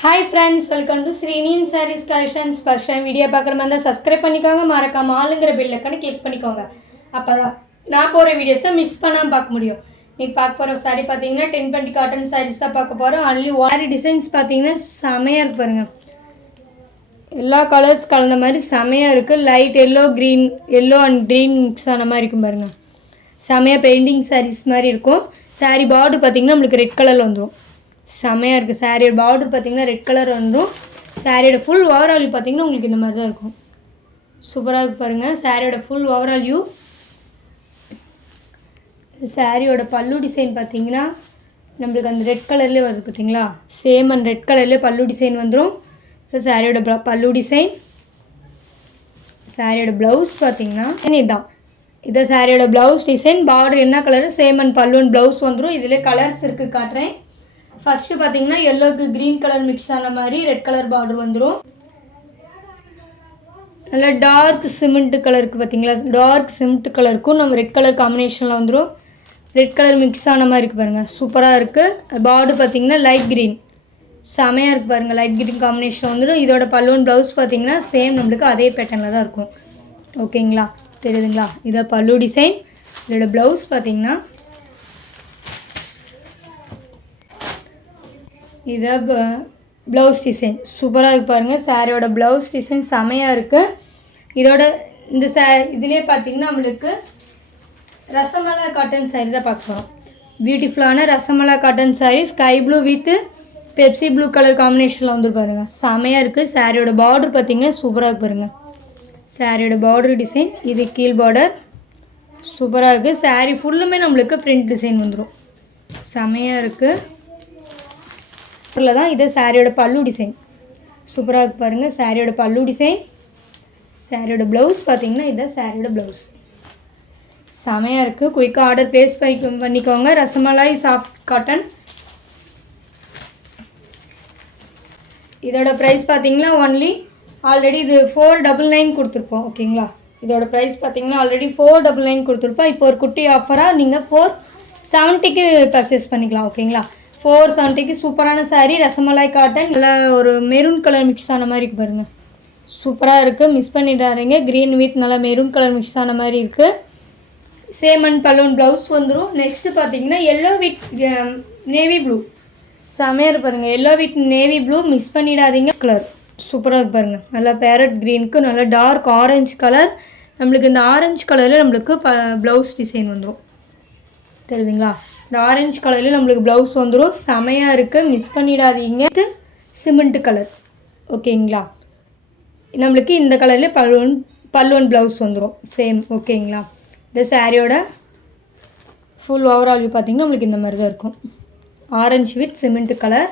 Hi friends, welcome to Srinian Sarees Collections. First time video பார்க்குற மாதிரி subscribe பண்ணிக்கோங்க, மறக்காம ஆளுங்கிற பெல் ஐகானை கிளிக் பண்ணிக்கோங்க. அப்பதான் நான் போற வீடியோஸை மிஸ் பண்ணாம பார்க்க முடியும். நீங்க பார்க்க போற saree பாத்தீங்கன்னா 1020 காட்டன் sarees தான் பார்க்க போறோம். only saree டிசைன்ஸ் பாத்தீங்கன்னா செமையா இருக்கு பாருங்க. எல்லா கலர்ஸ் கலந்த மாதிரி செமையா இருக்கு. Light yellow green, yellow and green mix ஆன மாதிரி இருக்கும் பாருங்க. செமையா பெயிண்டிங் sarees மாதிரி இருக்கும். saree border பாத்தீங்கன்னா உங்களுக்கு ரெட் கலர்ல வந்துரும். செமையாக இருக்குது. சாரியோட பார்டர் பார்த்தீங்கன்னா ரெட் கலர் வந்துடும். சாரியோட ஃபுல் ஓவரால் வியூ பார்த்தீங்கன்னா உங்களுக்கு இந்த மாதிரி தான் இருக்கும். சூப்பராக இருக்கு பாருங்கள். சாரியோட ஃபுல் ஓவரால் வியூ. சாரியோட பல்லு டிசைன் பார்த்தீங்கன்னா நம்மளுக்கு அந்த ரெட் கலர்லேயே வருது பார்த்தீங்களா, சேம் அண்ட் ரெட் கலர்லேயே பல்லு டிசைன் வந்துடும். சாரியோட பல்லு டிசைன். சாரியோட ப்ளவுஸ் பார்த்தீங்கன்னா இதுதான். இதை சாரியோட ப்ளவுஸ் டிசைன். பார்டர் என்ன கலரு சேம் அண்ட் பல்லு அண்ட் ப்ளவுஸ் வந்துடும். இதிலே கலர்ஸ் இருக்குது காட்டுறேன். ஃபஸ்ட்டு பார்த்தீங்கன்னா எல்லோக்கு க்ரீன் கலர் மிக்ஸ் ஆன மாதிரி ரெட் கலர் பார்டர் வந்துடும். நல்லா டார்க் சிமெண்ட் கலருக்கு பார்த்தீங்களா, டார்க் சிமெண்ட் கலருக்கும் நம்ம ரெட் கலர் காம்பினேஷனில் வந்துடும். ரெட் கலர் மிக்ஸ் ஆன மாதிரி இருக்குது பாருங்கள். சூப்பராக இருக்குது. பார்டர் பார்த்தீங்கன்னா லைட் க்ரீன். செமையாக இருக்குது பாருங்கள். லைட் க்ரீன் காம்பினேஷன் வந்துடும். இதோட பல்லுவன் ப்ளவுஸ் பார்த்தீங்கன்னா சேம் நம்மளுக்கு அதே பேட்டர்னில் தான் இருக்கும். ஓகேங்களா, தெரியுதுங்களா? இதை பல்லு டிசைன். இதோட ப்ளவுஸ் பார்த்தீங்கன்னா இதை ப்ளவுஸ் டிசைன். சூப்பராக இருக்கு பாருங்கள். சாரியோட ப்ளவுஸ் டிசைன் செமையாக இருக்குது. இதோட இந்த இதிலே பார்த்தீங்கன்னா நம்மளுக்கு ரசமலா காட்டன் சாரீ தான் பார்க்க போகிறோம். பியூட்டிஃபுல்லான ரசமலா cotton sari sky blue with Pepsi blue colour காம்பினேஷனில் வந்து பாருங்கள். செமையாக இருக்குது. சாரியோட பார்டர் பார்த்தீங்கன்னா சூப்பராக இருக்கு பாருங்கள். சாரியோட பார்டர் டிசைன். இது கீழ் பார்டர். சூப்பராக இருக்குது. சாரீ ஃபுல்லுமே நம்மளுக்கு பிரிண்ட் டிசைன் வந்துடும். செமையாக இருக்குது. தான் இது சாரியோட பல்லு டிசைன். சூப்பராக இருக்கு பாருங்கள். சாரியோட பல்லு டிசைன். சாரியோட ப்ளவுஸ் பார்த்தீங்கன்னா இதுதான் சாரியோட ப்ளவுஸ். செமையாக இருக்குது. குயிக்காக ஆர்டர் ப்ளேஸ் பண்ணிக்கோங்க. Rasmalai soft cotton. இதோட ப்ரைஸ் பார்த்தீங்கன்னா ஒன்லி ஆல்ரெடி இது 499 கொடுத்துருப்போம். ஓகேங்களா, இதோட ப்ரைஸ் பார்த்தீங்கன்னா ஆல்ரெடி 499 கொடுத்துருப்போம். இப்போ ஒரு குட்டி ஆஃபராக நீங்கள் 470க்கு பர்ச்சேஸ் பண்ணிக்கலாம். ஓகேங்களா, 470க்கு சூப்பரான சாரீ ரசமலாய் காட்டன். நல்லா ஒரு மெரூன் கலர் மிக்ஸ் ஆன மாதிரி இருக்குது பாருங்கள். சூப்பராக இருக்குது. மிஸ் பண்ணிடாதீங்க. க்ரீன் வித் நல்லா மெரூன் கலர் மிக்ஸ் ஆன மாதிரி இருக்குது. சேம் அண்ட் பலூன் ப்ளவுஸ் வந்துடும். நெக்ஸ்ட்டு பார்த்தீங்கன்னா எல்லோ வித் நேவி ப்ளூ. செமையாக இருக்கு பாருங்கள். Yellow with navy blue miss பண்ணிடாதீங்க. கலர் சூப்பராக இருக்கு பாருங்கள். நல்லா பேரட் க்ரீனுக்கு நல்லா டார்க் ஆரஞ்சு கலர். நம்மளுக்கு இந்த ஆரஞ்சு கலரில் நம்மளுக்கு ப்ளவுஸ் டிசைன் வந்துடும். தெரியுதுங்களா? இந்த ஆரஞ்சு கலரில் நம்மளுக்கு ப்ளவுஸ் வந்துடும். செமையாக இருக்குது. மிஸ் பண்ணிடாதீங்க. இது சிமெண்ட் கலர். ஓகேங்களா, நம்மளுக்கு இந்த கலரில் பல்லுவன் ப்ளவுஸ் வந்துடும் சேம். ஓகேங்களா, இந்த சாரியோட ஃபுல் ஓவரால் வியூ பார்த்திங்கன்னா நம்மளுக்கு இந்த மாதிரி தான் இருக்கும். Orange with cement colour.